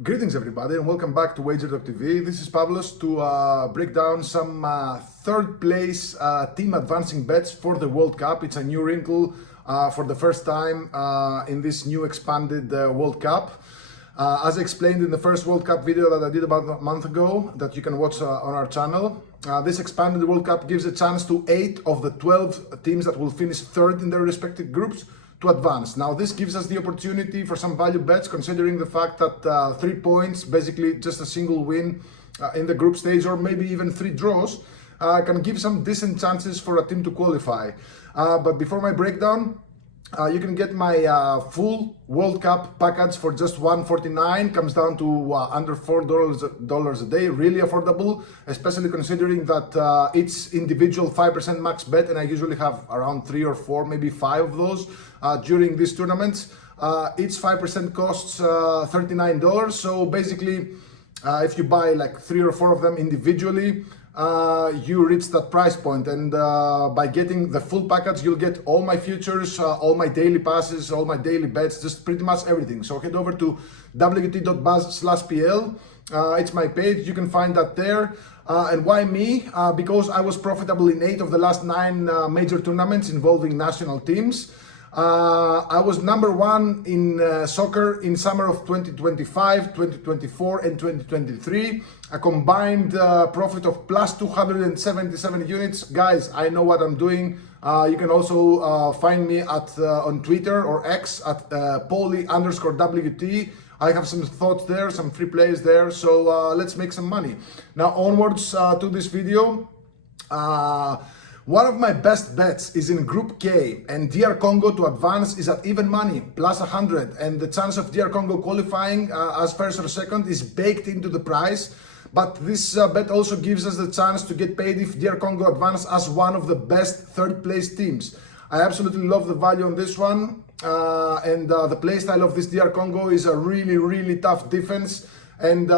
Greetings everybody and welcome back to Wager.tv. This is Pavlos to break down some third place team advancing bets for the World Cup. It's a new wrinkle for the first time in this new expanded World Cup. As I explained in the first World Cup video that I did about a month ago that you can watch on our channel, this expanded World Cup gives a chance to 8 of the 12 teams that will finish third in their respective groups to advance. Now this gives us the opportunity for some value bets, considering the fact that 3 points, basically just a single win in the group stage, or maybe even 3 draws, can give some decent chances for a team to qualify. But before my breakdown, you can get my full World Cup package for just $149. Comes down to under $4 a day, really affordable, especially considering that it's individual 5% max bet, and I usually have around 3 or 4, maybe 5 of those during these tournaments. Each 5% costs $39. So basically, if you buy like 3 or 4 of them individually, you reach that price point, and by getting the full package you'll get all my futures, all my daily passes, all my daily bets, just pretty much everything. So head over to wt.buzz/pl. It's my page, you can find that there. And why me? Because I was profitable in 8 of the last 9 major tournaments involving national teams. I was number 1 in soccer in summer of 2025, 2024 and 2023. A combined profit of plus 277 units. Guys, I know what I'm doing. You can also find me at on Twitter or X at Poli_WT. I have some thoughts there, some free plays there. So let's make some money. Now onwards to this video. One of my best bets is in Group K, and DR Congo to advance is at even money, plus 100, and the chance of DR Congo qualifying as first or second is baked into the price. But this bet also gives us the chance to get paid if DR Congo advance as one of the best third place teams. I absolutely love the value on this one, and the play style of this DR Congo is a really tough defense. And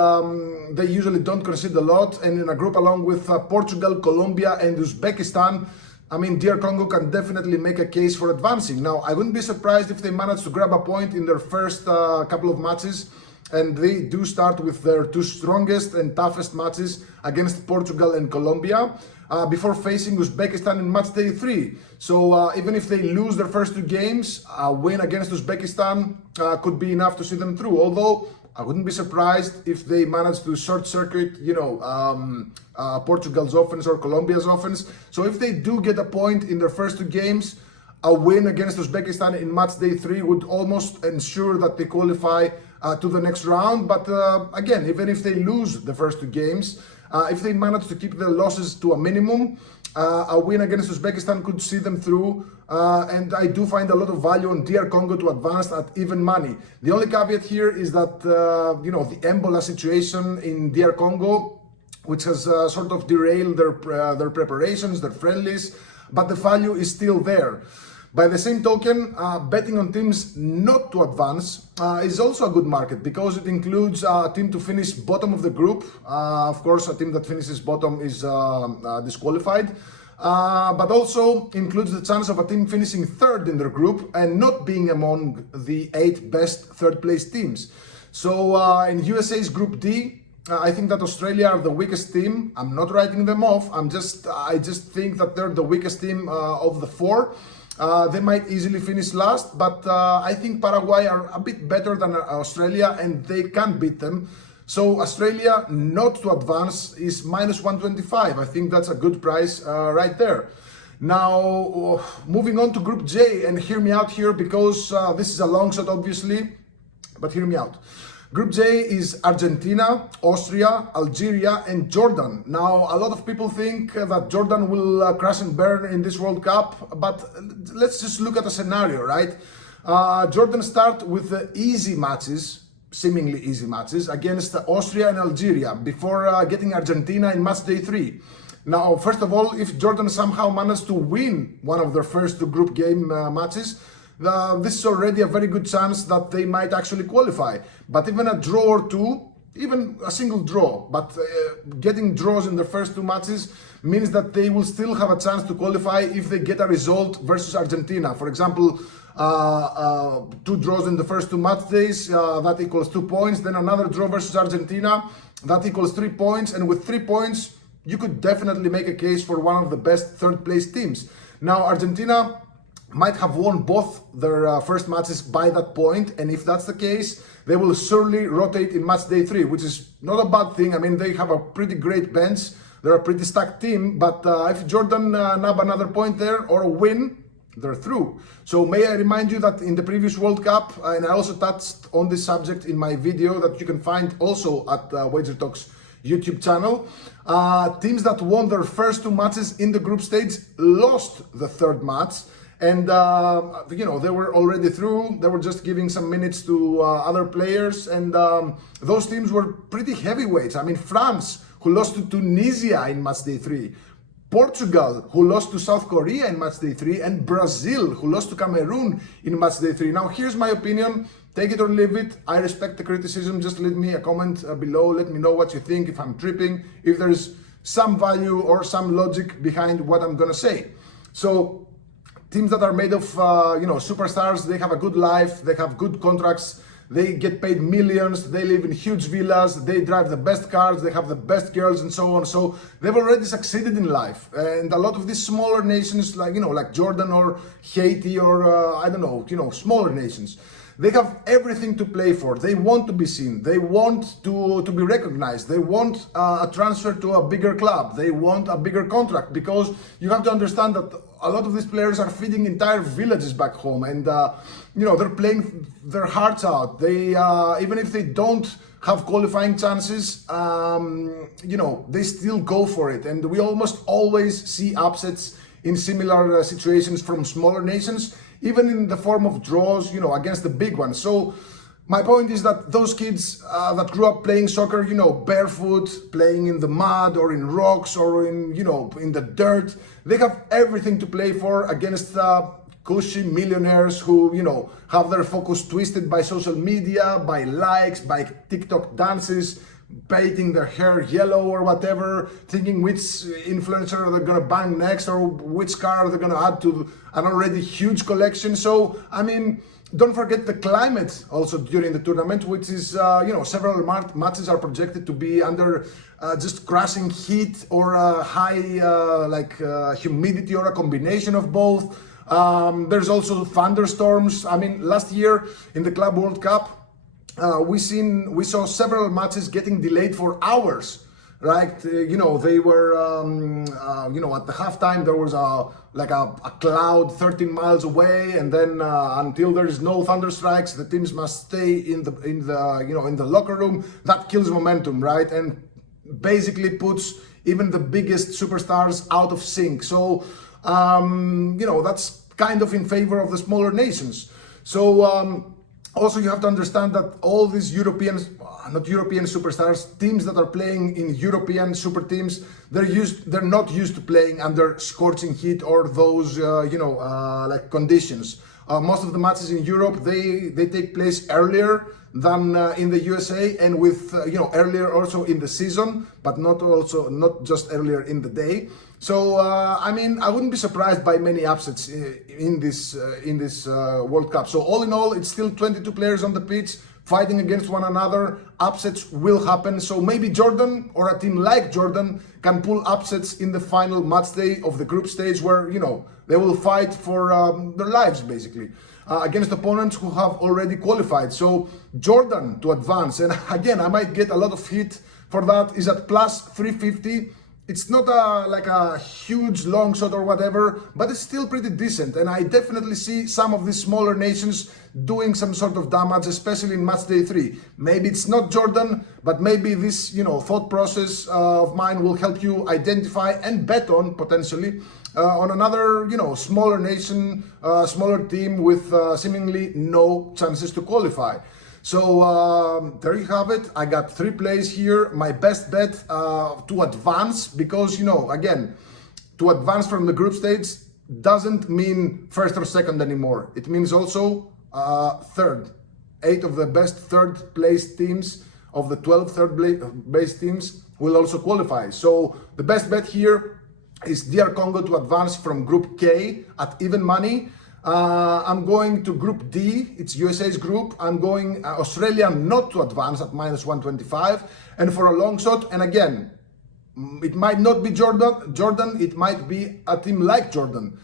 they usually don't concede a lot, and in a group along with Portugal, Colombia and Uzbekistan, I mean, DR Congo can definitely make a case for advancing. Now, I wouldn't be surprised if they manage to grab a point in their first couple of matches, and they do start with their 2 strongest and toughest matches against Portugal and Colombia before facing Uzbekistan in match day 3. So even if they lose their first 2 games, a win against Uzbekistan could be enough to see them through. Although I wouldn't be surprised if they manage to short circuit, Portugal's offense or Colombia's offense. So if they do get a point in their first 2 games, a win against Uzbekistan in match day 3 would almost ensure that they qualify to the next round. But again, even if they lose the first 2 games, if they manage to keep their losses to a minimum, a win against Uzbekistan could see them through, and I do find a lot of value on DR Congo to advance at even money. The only caveat here is that the Ebola situation in DR Congo, which has sort of derailed their preparations, their friendlies, but the value is still there. By the same token, betting on teams not to advance is also a good market, because it includes a team to finish bottom of the group. Of course, a team that finishes bottom is disqualified, but also includes the chance of a team finishing third in their group and not being among the 8 best third place teams. So in USA's Group D, I think that Australia are the weakest team. I'm not writing them off. I just think that they're the weakest team of the 4. They might easily finish last, but I think Paraguay are a bit better than Australia and they can beat them. So Australia not to advance is minus 125. I think that's a good price right there. Now, moving on to Group J, and hear me out here, because this is a long shot obviously, but hear me out. Group J is Argentina, Austria, Algeria and Jordan. Now, a lot of people think that Jordan will crash and burn in this World Cup, but let's just look at a scenario, right? Jordan start with the easy matches, seemingly easy matches, against Austria and Algeria before getting Argentina in match day 3. Now, first of all, if Jordan somehow managed to win one of their first 2 group game matches, this is already a very good chance that they might actually qualify. But even a draw or 2, even a single draw, but getting draws in the first 2 matches means that they will still have a chance to qualify if they get a result versus Argentina. For example, 2 draws in the first 2 match days, that equals 2 points. Then another draw versus Argentina, that equals 3 points. And with 3 points, you could definitely make a case for one of the best third place teams. Now, Argentina might have won both their first matches by that point, and if that's the case, they will surely rotate in match day 3, which is not a bad thing. I mean, they have a pretty great bench, they're a pretty stacked team, but if Jordan nab another point there or a win, they're through. So may I remind you that in the previous World Cup, and I also touched on this subject in my video that you can find also at Wager Talks YouTube channel, teams that won their first 2 matches in the group stage lost the third match. And, they were already through. They were just giving some minutes to other players. And those teams were pretty heavyweights. I mean, France, who lost to Tunisia in match day 3. Portugal, who lost to South Korea in match day 3. And Brazil, who lost to Cameroon in match day 3. Now, here's my opinion. Take it or leave it. I respect the criticism. Just leave me a comment below. Let me know what you think, if I'm tripping, if there's some value or some logic behind what I'm going to say. So, teams that are made of, superstars, they have a good life, they have good contracts, they get paid millions, they live in huge villas, they drive the best cars, they have the best girls and so on. So they've already succeeded in life. And a lot of these smaller nations like Jordan or Haiti or, smaller nations, they have everything to play for. They want to be seen. They want to be recognized. They want a transfer to a bigger club. They want a bigger contract, because you have to understand that a lot of these players are feeding entire villages back home, and they're playing their hearts out. They even if they don't have qualifying chances, they still go for it. And we almost always see upsets in similar situations from smaller nations, even in the form of draws, against the big ones. So my point is that those kids that grew up playing soccer, barefoot, playing in the mud or in rocks or in the dirt, they have everything to play for against cushy millionaires who, have their focus twisted by social media, by likes, by TikTok dances, painting their hair yellow or whatever, thinking which influencer they're gonna bang next or which car they're gonna add to an already huge collection. So, I mean, don't forget the climate also during the tournament, which is, several matches are projected to be under just crushing heat or high humidity or a combination of both. There's also thunderstorms. I mean, last year in the Club World Cup, we saw several matches getting delayed for hours, right? They were, at the halftime there was a cloud 13 miles away, and then until there is no thunder strikes, the teams must stay in the locker room. That kills momentum, right? And basically puts even the biggest superstars out of sync. So, that's kind of in favor of the smaller nations. So, also, you have to understand that all these not European superstars, teams that are playing in European super teams, they're not used to playing under scorching heat or those, conditions. Most of the matches in Europe, they take place earlier than in the USA, and with earlier also in the season, but not just earlier in the day. So I wouldn't be surprised by many upsets in this World Cup. So all in all, it's still 22 players on the pitch fighting against one another. Upsets will happen. So maybe Jordan or a team like Jordan can pull upsets in the final match day of the group stage, where they will fight for their lives basically against opponents who have already qualified. So Jordan to advance, and again I might get a lot of heat for that, is at plus 350. It's not a huge long shot or whatever, but it's still pretty decent. And I definitely see some of these smaller nations doing some sort of damage, especially in match day 3. Maybe it's not Jordan, but maybe this, thought process of mine will help you identify and bet on potentially on another, smaller nation, smaller team with seemingly no chances to qualify. So there you have it. I got 3 plays here. My best bet to advance, because again, to advance from the group stage doesn't mean first or second anymore. It means also third. 8 of the best third place teams of the 12 third place teams will also qualify. So the best bet here is DR Congo to advance from Group K at even money. I'm going to Group D, it's USA's group. I'm going Australia not to advance at -125. And for a long shot, and again, it might not be Jordan, it might be a team like Jordan.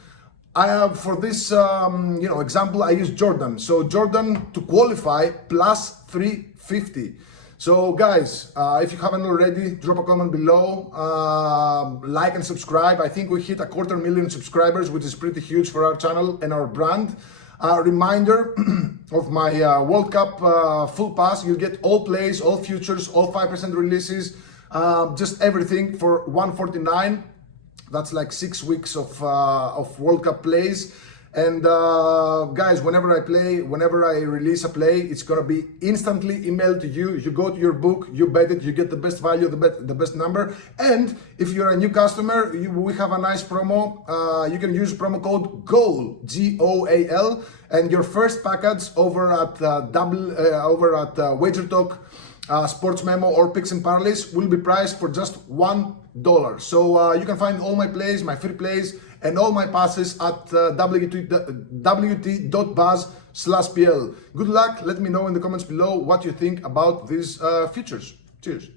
I have, for this example, I use Jordan. So Jordan to qualify +350. So guys, if you haven't already, drop a comment below, like and subscribe. I think we hit 250,000 subscribers, which is pretty huge for our channel and our brand. Reminder of my World Cup full pass. You get all plays, all futures, all 5% releases, just everything for $149. That's like 6 weeks of World Cup plays. And guys, whenever I release a play, it's gonna be instantly emailed to you. You go to your book, you bet it, you get the best value, the best number. And if you're a new customer, we have a nice promo. You can use promo code GOAL, GOAL, and your first package over at Wager Talk, Sports Memo, or Picks and Parlays will be priced for just $1. So you can find all my plays, my free plays, and all my passes at wt.buzz/PL. Good luck. Let me know in the comments below what you think about these features. Cheers.